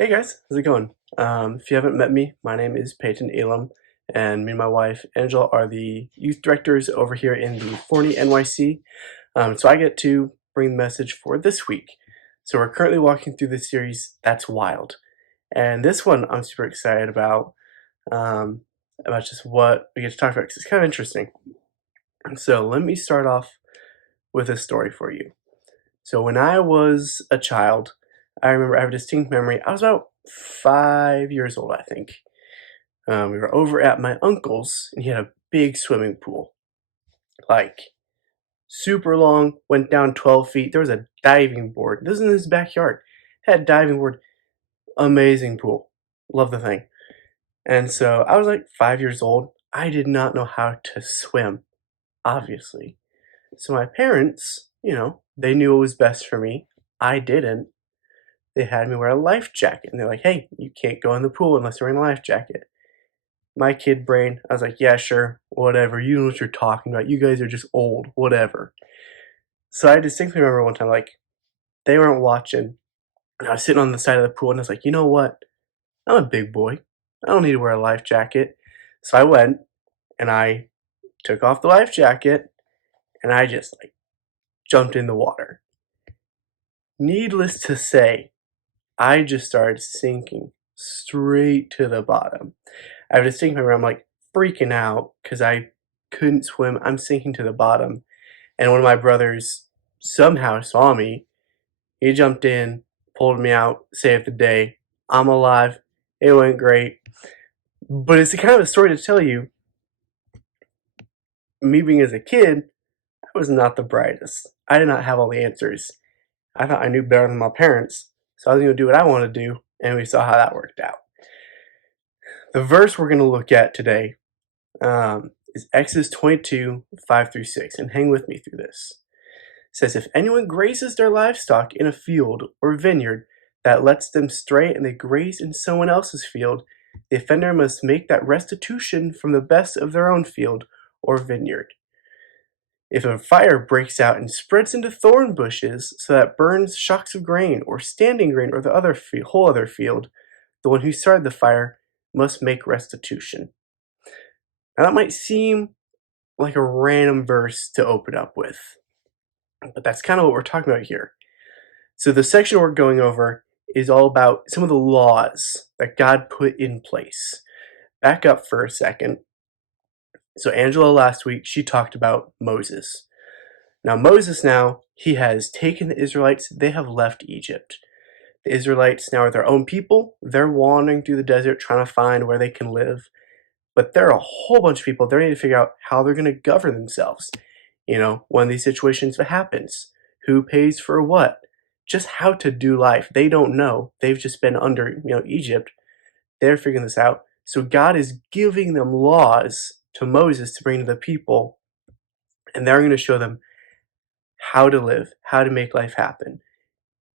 Hey guys, how's it going? If you haven't met me, my name is Peyton Elam, and me and my wife Angela are the youth directors over here in the Forney NYC. So I get to bring the message for this week. So we're currently walking through the series That's Wild, and this one I'm super excited um, about just what we get to talk about because it's kind of interesting. So let me start off with a story for you. So when I was a child, I remember I have a distinct memory. I was about 5 years old, I think. We were over at my uncle's, and he had a big swimming pool, like super long, went down 12 feet. There was a diving board. This is in his backyard. Had a diving board, amazing pool. Love the thing. And so I was like 5 years old. I did not know how to swim, obviously. So my parents, they knew what was best for me. I didn't. They had me wear a life jacket, and they're like, "Hey, you can't go in the pool unless you're wearing a life jacket." My kid brain, I was like, "Yeah, sure, whatever. You know what you're talking about. You guys are just old, whatever." So I distinctly remember one time, like, they weren't watching, and I was sitting on the side of the pool, and I was like, "You know what? I'm a big boy. I don't need to wear a life jacket." So I went and I took off the life jacket, and I just like jumped in the water. Needless to say, I just started sinking straight to the bottom. I have a distinct memory, I'm like freaking out because I couldn't swim. I'm sinking to the bottom. And one of my brothers somehow saw me. He jumped in, pulled me out, saved the day. I'm alive. It went great. But it's the kind of a story to tell you. Me being as a kid, I was not the brightest. I did not have all the answers. I thought I knew better than my parents. So I was going to do what I want to do. And we saw how that worked out. The verse we're going to look at today is Exodus 22, 5 through 6. And hang with me through this. It says, "If anyone grazes their livestock in a field or vineyard that lets them stray and they graze in someone else's field, the offender must make that restitution from the best of their own field or vineyard. If a fire breaks out and spreads into thorn bushes so that it burns shocks of grain or standing grain or the whole other field, the one who started the fire must make restitution." Now that might seem like a random verse to open up with, but that's kind of what we're talking about here. So the section we're going over is all about some of the laws that God put in place. Back up for a second. So Angela last week, she talked about Moses. Now Moses he has taken the Israelites, they have left Egypt. The Israelites now are their own people. They're wandering through the desert trying to find where they can live. But there are a whole bunch of people, they need to figure out how they're going to govern themselves. When these situations happens, who pays for what, just how to do life. They don't know. They've just been under, Egypt. They're figuring this out. So God is giving them laws to Moses to bring to the people, and they're going to show them how to live, how to make life happen.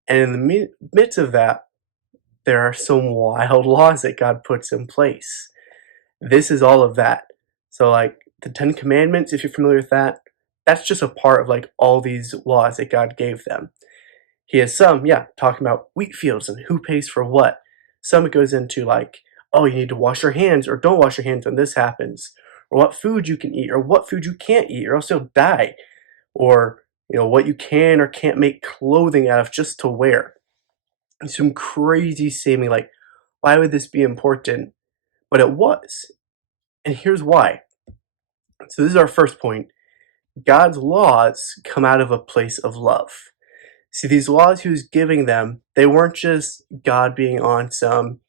And in the midst of that, there are some wild laws that God puts in place. This is all of that. So like the 10 Commandments, if you're familiar with that, that's just a part of like all these laws that God gave them. He has some, talking about wheat fields and who pays for what. Some it goes into like, oh, you need to wash your hands or don't wash your hands when this happens, or what food you can eat or what food you can't eat or else you'll die, or what you can or can't make clothing out of just to wear. Some crazy seeming like, why would this be important? But it was. And here's why. So this is our first point. God's laws come out of a place of love. See, these laws he was giving them, they weren't just God being on some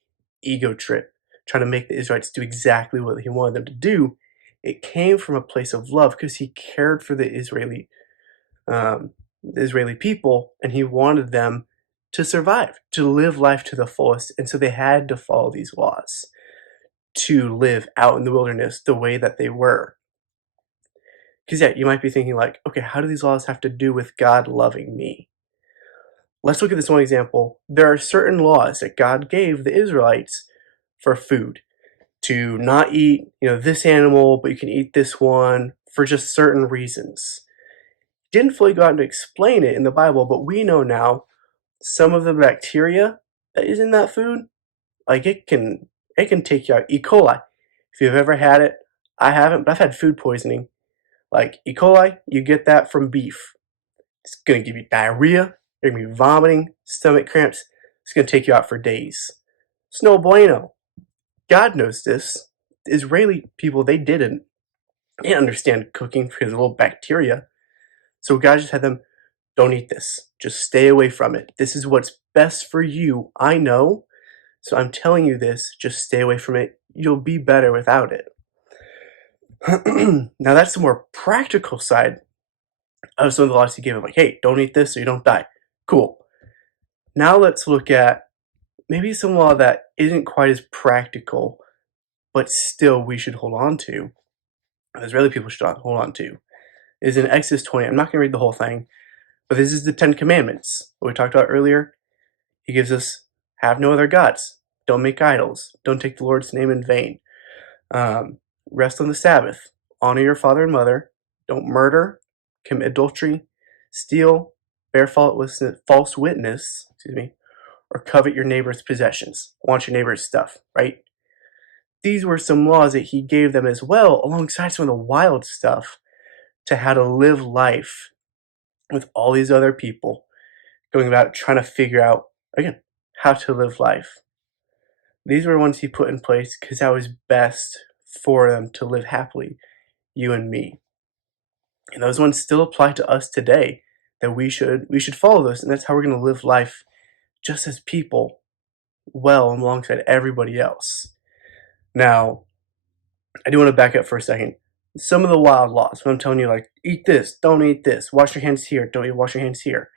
ego trip, trying to make the Israelites do exactly what he wanted them to do. It came from a place of love because he cared for the Israeli people, and he wanted them to survive, to live life to the fullest. And so they had to follow these laws to live out in the wilderness the way that they were. Because you might be thinking like, okay, how do these laws have to do with God loving me? Let's look at this one example. There are certain laws that God gave the Israelites for food. To not eat, this animal, but you can eat this one for just certain reasons. Didn't fully go out and explain it in the Bible, but we know now some of the bacteria that is in that food, like it can take you out. E. coli. If you've ever had it, I haven't, but I've had food poisoning. Like E. coli, you get that from beef. It's gonna give you diarrhea, you're gonna be vomiting, stomach cramps, it's gonna take you out for days. It's no bueno. God knows this. The Israeli people, they didn't understand cooking because of little bacteria. So God just had them, don't eat this. Just stay away from it. This is what's best for you. I know. So I'm telling you this, just stay away from it. You'll be better without it. Now that's the more practical side of some of the laws he gave him. Like, hey, don't eat this so you don't die. Cool. Now let's look at maybe some law that isn't quite as practical, but still we should hold on to. Israeli people should hold on to. Is in Exodus 20. I'm not going to read the whole thing, but this is the 10 Commandments, what we talked about earlier. He gives us, have no other gods. Don't make idols. Don't take the Lord's name in vain. Rest on the Sabbath. Honor your father and mother. Don't murder, commit adultery, steal, bear false witness, or covet your neighbor's possessions. Want your neighbor's stuff, right? These were some laws that he gave them as well, alongside some of the wild stuff to how to live life with all these other people, going about trying to figure out, again, how to live life. These were ones he put in place because that was best for them to live happily, you and me. And those ones still apply to us today, that we should follow those, and that's how we're going to live life just as people, well alongside everybody else. Now, I do want to back up for a second. Some of the wild laws, when I'm telling you, like, eat this, don't eat this, wash your hands here, don't you wash your hands here,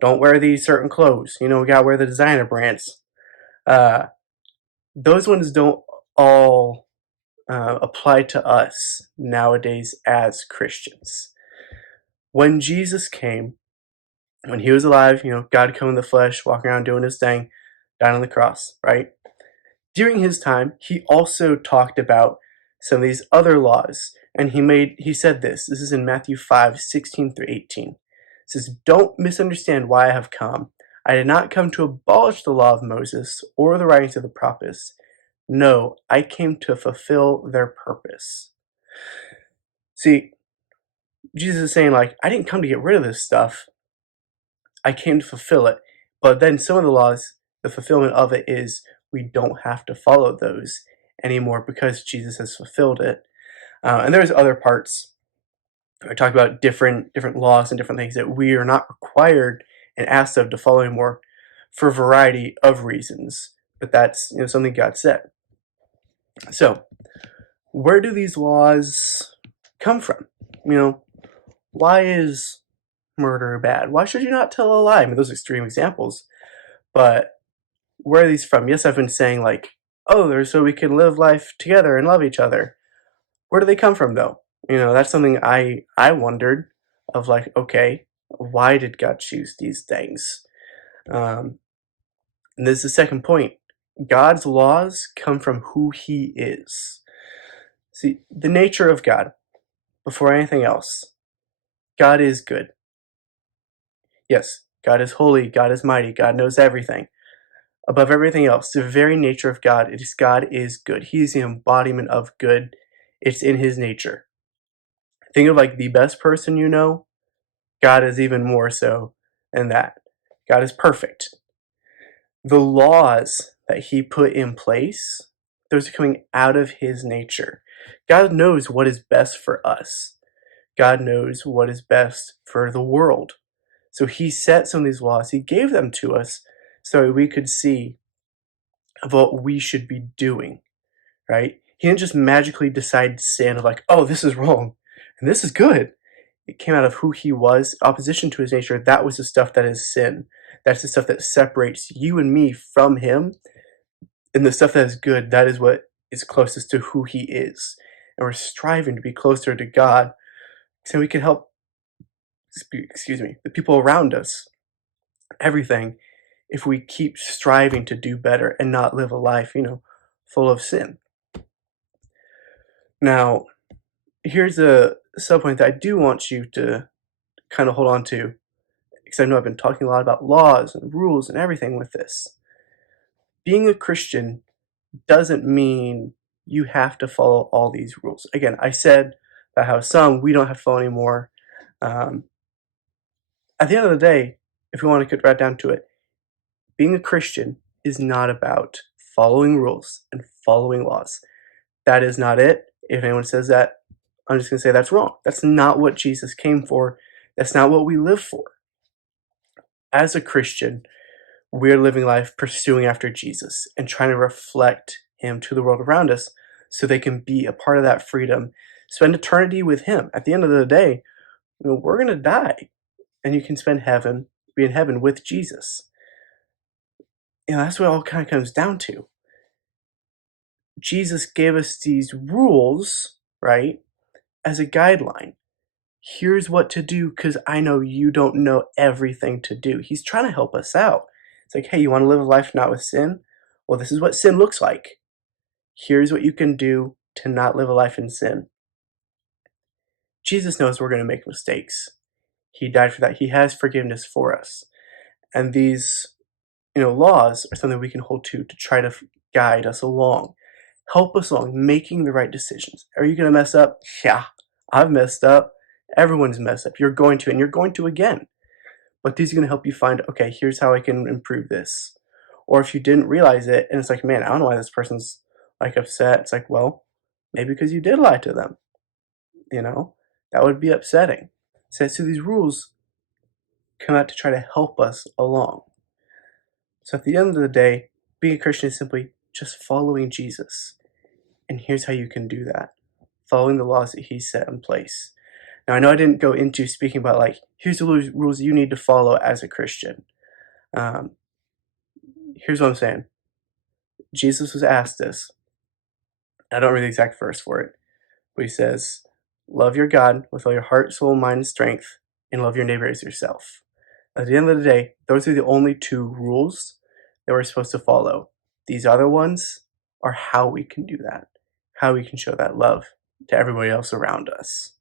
don't wear these certain clothes, we gotta wear the designer brands. Those ones don't all apply to us nowadays as Christians. When Jesus came, when he was alive, God come in the flesh, walking around doing his thing, died on the cross, right? During his time, he also talked about some of these other laws, and he said this is in Matthew 5:16 through 18. It says, don't misunderstand why I have come. I did not come to abolish the law of Moses or the writings of the prophets. No, I came to fulfill their purpose. See, Jesus is saying, like, I didn't come to get rid of this stuff. I came to fulfill it. But then some of the laws, the fulfillment of it is we don't have to follow those anymore because Jesus has fulfilled it. And there's other parts I talk about different laws and different things that we are not required and asked of to follow anymore for a variety of reasons. But that's something God said. So, where do these laws come from? Why is murder bad? Why should you not tell a lie? I mean, those are extreme examples. But where are these from? Yes, I've been saying, like, oh, they're so we can live life together and love each other. Where do they come from, though? That's something I wondered of, like, okay, why did God choose these things? And this is the second point. God's laws come from who he is. See, the nature of God, before anything else, God is good. Yes, God is holy, God is mighty, God knows everything. Above everything else, the very nature of God is good. He is the embodiment of good. It's in his nature. Think of, like, the best person you know. God is even more so than that. God is perfect. The laws that he put in place, those are coming out of his nature. God knows what is best for us. God knows what is best for the world. So he set some of these laws. He gave them to us so we could see what we should be doing, right? He didn't just magically decide sin of, like, oh, this is wrong and this is good. It came out of who he was, opposition to his nature. That was the stuff that is sin. That's the stuff that separates you and me from him. And the stuff that is good, that is what is closest to who he is. And we're striving to be closer to God so we can help, the people around us, everything, if we keep striving to do better and not live a life, full of sin. Now, here's a subpoint that I do want you to kind of hold on to, because I know I've been talking a lot about laws and rules and everything with this. Being a Christian doesn't mean you have to follow all these rules. Again, I said about how some we don't have to follow anymore. Um, at the end of the day, if we want to get right down to it, being a Christian is not about following rules and following laws. That is not it. If anyone says that, I'm just going to say that's wrong. That's not what Jesus came for. That's not what we live for. As a Christian, we're living life pursuing after Jesus and trying to reflect him to the world around us so they can be a part of that freedom, spend eternity with him. At the end of the day, we're going to die and you can be in heaven with Jesus. That's what it all kind of comes down to. Jesus gave us these rules, right, as a guideline. Here's what to do because I know you don't know everything to do. He's trying to help us out. It's like, hey, you want to live a life not with sin? Well, this is what sin looks like. Here's what you can do to not live a life in sin. Jesus knows we're going to make mistakes. He died for that. He has forgiveness for us. And these, laws are something we can hold to try to guide us along, help us along making the right decisions. Are you going to mess up? Yeah, I've messed up. Everyone's messed up. You're going to, and you're going to again. But these are going to help you find, okay, here's how I can improve this. Or if you didn't realize it, and it's like, man, I don't know why this person's like upset. It's like, well, maybe because you did lie to them. That would be upsetting. So these rules come out to try to help us along. So at the end of the day, being a Christian is simply just following Jesus. And here's how you can do that. Following the laws that he set in place. Now, I know I didn't go into speaking about here's the rules you need to follow as a Christian. Here's what I'm saying. Jesus was asked this. I don't read the exact verse for it, but he says, love your God with all your heart, soul, mind, and strength, and love your neighbor as yourself. At the end of the day, those are the only two rules that we're supposed to follow. These other ones are how we can do that, how we can show that love to everybody else around us.